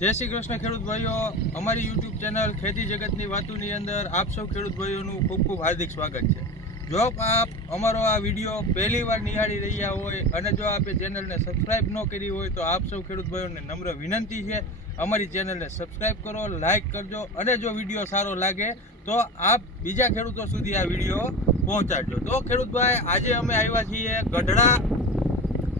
જય શ્રી કૃષ્ણ ખેડૂત ભાઈઓ. અમારી યુટ્યુબ ચેનલ ખેતી જગતની વાતોની અંદર આપ સૌ ખેડૂત ભાઈઓનું ખૂબ ખૂબ હાર્દિક સ્વાગત છે. જો આપ અમારો આ વીડિયો પહેલી વાર નિહાળી રહ્યા હોય અને જો આપે ચેનલને સબસ્ક્રાઈબ ન કરી હોય તો આપ સૌ ખેડૂત ભાઈઓને નમ્ર વિનંતી છે. અમારી ચેનલને સબસ્ક્રાઈબ કરો લાઇક કરજો અને જો વીડિયો સારો લાગે તો આપ બીજા ખેડૂતો સુધી આ વીડિયો પહોંચાડજો. તો ખેડૂતભાઈ આજે અમે આવ્યા છીએ ગઢડા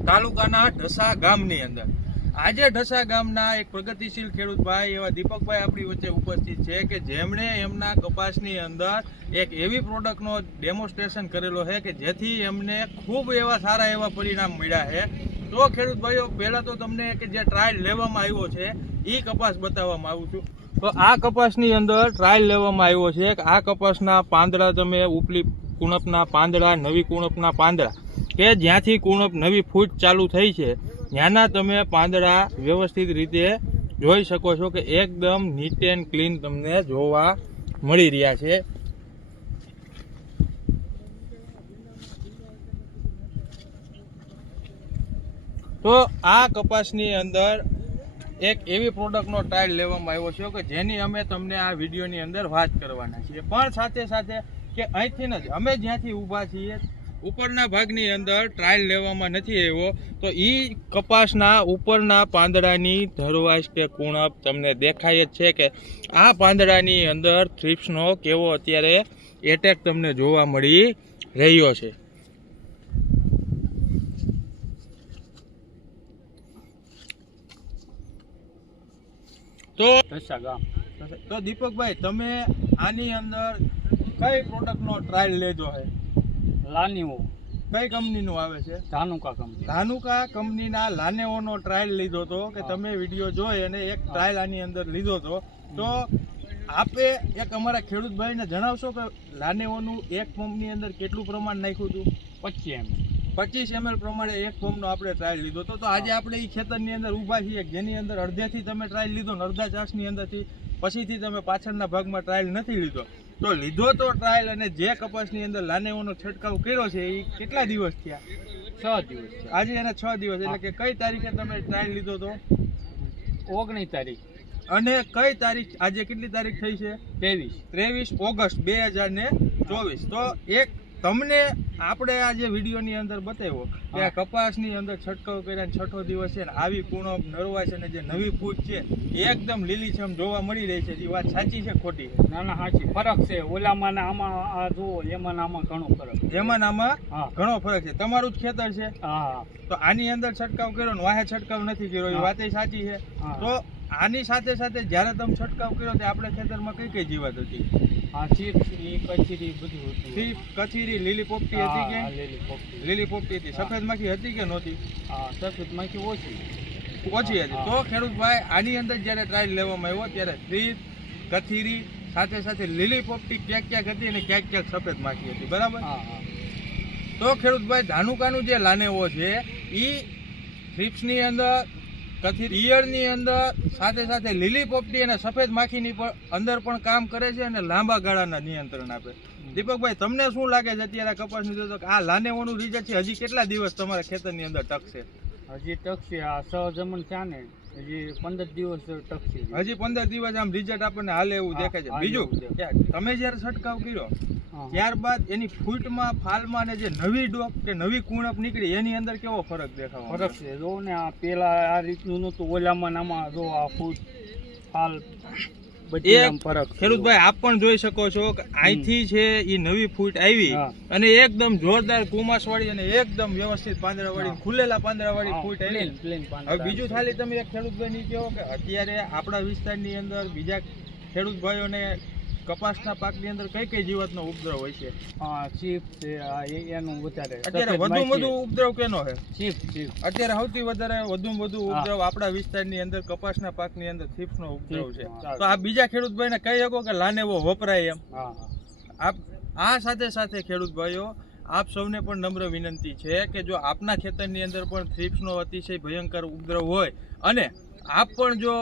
તાલુકાના ઢસા ગામની અંદર. આજે ઢસા ગામના એક પ્રગતિશીલ ખેડૂત ભાઈ એવા દીપકભાઈ આપણી વચ્ચે ઉપસ્થિત છે કે જેમણે એમના કપાસની અંદર એક એવી પ્રોડક્ટનો ડેમોન્સ્ટ્રેશન કરેલો છે કે જેથી એમને ખૂબ એવા સારા એવા પરિણામ મળ્યા છે. તો ખેડૂત ભાઈઓ પહેલાં તો તમને કે જે ટ્રાયલ લેવામાં આવ્યો છે એ કપાસ બતાવવામાં આવું છું. તો આ કપાસની અંદર ટ્રાયલ લેવામાં આવ્યો છે કે આ કપાસના પાંદડા તમે ઉપલી કુણપના પાંદડા, નવી કુણપના પાંદડા, કે જ્યાંથી કુણપ નવી ફૂટ ચાલુ થઈ છે ત્યાંના તમે પાંદડા વ્યવસ્થિત રીતે જોઈ શકો છો કે એકદમ નીટ એન્ડ ક્લીન તમને જોવા મળી રહ્યા છે. તો આ કપાસની અંદર એક એવી પ્રોડક્ટનો ટ્રાયલ લેવામાં આવ્યો છે કે જેની અમે તમને આ વિડીયોની અંદર વાત કરવાના છીએ. પણ સાથે સાથે કે અહીંથી જ, અમે જ્યાંથી ઊભા છીએ ઉપરના ભાગની અંદર ટ્રાયલ લેવામાં નથી આવ્યો તો એ કપાસના ઉપરના પાંદડાની ધરવાશ કે કુણપ તમને દેખાય જ છે કે આ પાંદડાની અંદર થ્રિપ્સનો કેવો અત્યારે એટેક તમને જોવા મળી રહ્યો છે. તો તો દીપકભાઈ તમે આની અંદર કઈ પ્રોડક્ટનો ટ્રાયલ લેજો છે? લાનીઓ. કઈ કંપનીનું આવે છે? ધાનુકા કંપની. ધાનુકા કંપનીના લાનેઓનો ટ્રાયલ લીધો તો કે તમે વીડિયો જોઈ અને એક ટ્રાયલ આની અંદર લીધો તો તો આપે એક અમારા ખેડૂત ભાઈને જણાવશો કે લાનેઓનું એક પંપની અંદર કેટલું પ્રમાણ નાખ્યું હતું? પચીસ એમ. પચીસ એમએલ પ્રમાણે એક પંપનો આપણે ટ્રાયલ લીધો હતો. તો આજે આપણે એ ખેતરની અંદર ઊભા છીએ જેની અંદર અડધેથી તમે ટ્રાયલ લીધો ને અડધા ચાસની અંદરથી પછીથી તમે પાછળના ભાગમાં ટ્રાયલ નથી લીધો. તો લીધો તો ટ્રાયલ અને જે કપાસની અંદર લાનેઓનો છંટકાવ કર્યો છે એ કેટલા દિવસ થયા? છ દિવસ આજે એને છ દિવસ એટલે કે કઈ તારીખે તમે ટ્રાયલ લીધો તો? ઓગણીસ તારીખ. અને કઈ તારીખ આજે કેટલી તારીખ થઈ છે? ત્રેવીસ. ત્રેવીસ ઓગસ્ટ બે હજાર ને ચોવીસ. તો એક તમને આપણે આ જે વિડીયોની અંદર બતાવ્યો કે આ કપાસની અંદર છંટકાવ કર્યા છઠ્ઠો દિવસ છે ને આવી કુણપ છે અને જે નવી ફૂટ છે એકદમ લીલીછમ જોવા મળી રહી છે. એ વાત સાચી છે ખોટી છે? ના ના સાચી. ફરક છે. ઓલામાં ને આમાં આ જુઓ એમાં આમાં ઘણો ફરક છે. એમાં આમાં ઘણો ફરક છે. તમારું જ ખેતર છે. તો આની અંદર છંટકાવ કર્યો ને વાહે છંટકાવ નથી કર્યો. એ. વાત સાચી છે. તો આની સાથે સાથે જ્યારે તમે છંટકાવ કર્યો ત્યારે આપણે ખેતરમાં કઈ કઈ જીવાત હતી? આ ચીપ્સ ઈ કચીરી બધું હતું ચીપ કચીરી લીલી પોપટી હતી હા, હા, કે લીલી પોપટી. લીલી પોપટી હતી. સફેદ માખી હતી કે નહોતી? હા સફેદ માખી ઓછી. ઓછી હતી. તો ખેડૂતભાઈ આની અંદર જ્યારે ટ્રાયલ લેવામાં આવ્યો ત્યારે ત્રીજ કથીરી સાથે સાથે લીલી પોપટી ક્યાંક ક્યાંક હતી અને ક્યાંક ક્યાંક સફેદ માખી હતી. બરાબર? હા હા. તો ખેડૂતભાઈ ધાનુકાનું જે લાનેવો છે એ થ્રિપ્સની અંદર કથિર ઈયળની અંદર સાથે સાથે લીલી પોપટી અને સફેદ માખીની અંદર પણ કામ કરે છે અને લાંબા ગાળાના નિયંત્રણ આપે. દીપકભાઈ તમને શું લાગે છે અત્યારે કપાસની તો આ લાનેવાનું રિઝલ્ટ છે? હજી કેટલા દિવસ તમારા ખેતરની અંદર ટકશે હજી ટકશે આ સહજમન ચાને હજી પંદર દિવસ ટકશે હજી પંદર દિવસ આમ રિઝલ્ટ આપણને હાલે એવું દેખાય છે. બીજું તમે જ્યારે છંટકાવ કર્યો. ત્યારબાદ એની ફૂટમાં ફાલમાં ને જે નવી ડોક કે નવી કુણપ નીકળી એની અંદર કેવો ફરક દેખાવો ફરક છે? જો ને આ પેલા આ રીતનું નતું ઓલામાં નામાં જો આ ફૂટ ફાલ બધી એક આમ ફરક છે. ખેડૂતભાઈ આપ પણ જોઈ શકો છો કે અહીંથી છે એ નવી ફૂટ આવી અને એકદમ જોરદાર કુમાસ વાળી અને એકદમ વ્યવસ્થિત પાંદડા વાળી પાંદડા વાળી ફૂટ આવી. હવે બીજું ખાલી તમે એક ખેડૂતભાઈ ની કહો કે અત્યારે આપણા વિસ્તારની અંદર બીજા ખેડૂત ભાઈઓને કપાસના પાકની અંદર કઈ કઈ જીવાતનો ઉપદ્રવ હોય છે? હા ચીપ છે આ એનું વધારે. અત્યારે વધુ વધુ ઉપદ્રવ કેનો છે? ચીપ ચીપ. અત્યારે સૌથી વધારે વધુ વધુ ઉપદ્રવ આપણા વિસ્તારની અંદર કપાસના પાકની અંદર થીપ્સનો ઉપદ્રવ છે. તો આ બીજા ખેડૂત ભાઈને કહી શકો કે લાનેવો વપરાય એમ. આપ આ સાથે સાથે ખેડૂત ભાઈઓ આપ સૌને પણ નમ્ર વિનંતી છે કે જો આપના ખેતરની અંદર પણ થ્રીપ્સનો અતિશય ભયંકર ઉપદ્રવ હોય અને આપ પણ જો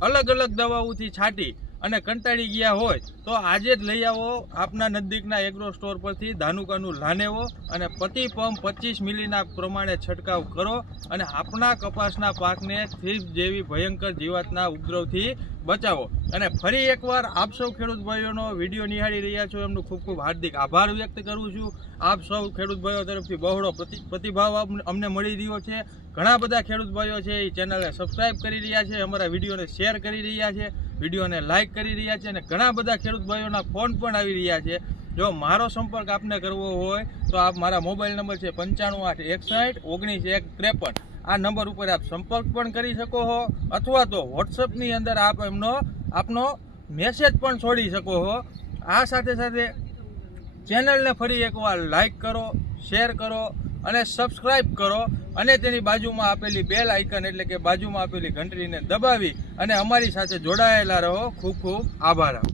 અલગ અલગ દવાઓથી છાંટી અને કંટાળી ગયા હોય તો આજે જ લઈ આવો આપના નજીકના એગ્રો સ્ટોર પરથી ધાનુકાનું લાનેવો અને પ્રતિ પંપ પચીસ મિલીના પ્રમાણે છંટકાવ કરો અને આપણા કપાસના પાકને થ્રીપ જેવી ભયંકર જીવાતના ઉપદ્રવથી બચાવો. અને ફરી એકવાર આપ સૌ ખેડૂત ભાઈઓનો વીડિયો નિહાળી રહ્યા છો એમનું ખૂબ ખૂબ હાર્દિક આભાર વ્યક્ત કરું છું. આપ સૌ ખેડૂત ભાઈઓ તરફથી બહોળો પ્રતિ- પ્રતિભાવ અમને- મળી રહ્યો છે. ઘણા બધા ખેડૂત ભાઈઓ છે એ ચેનલને સબસ્ક્રાઈબ કરી રહ્યા છે, અમારા વિડીયોને શેર કરી રહ્યા છે, વિડીયોને લાઇક કરી રહ્યા છે અને ઘણા બધા ભાઈઓના ફોન પણ આવી રહ્યા છે. જો મારો સંપર્ક આપને કરવો હોય, તો આપ મારા મોબાઈલ નંબર છે પંચાણું આઠ એકસઠ, ઓગણીસ એક ત્રેપન. આ નંબર ઉપર આપ સંપર્ક પણ કરી શકો હો, અથવા તો વોટ્સઅપની અંદર આપ એમનો, આપનો મેસેજ પણ છોડી શકો હો. આ સાથે સાથે ચેનલને ફરી એકવાર લાઈક કરો, શેર કરો અને સબસ્ક્રાઇબ કરો અને તેની બાજુમાં આપેલી બેલ આઇકન એટલે કે બાજુમાં આપેલી ઘંટડીને દબાવી અને અમારી સાથે જોડાયેલા રહો. ખૂબ ખૂબ આભાર.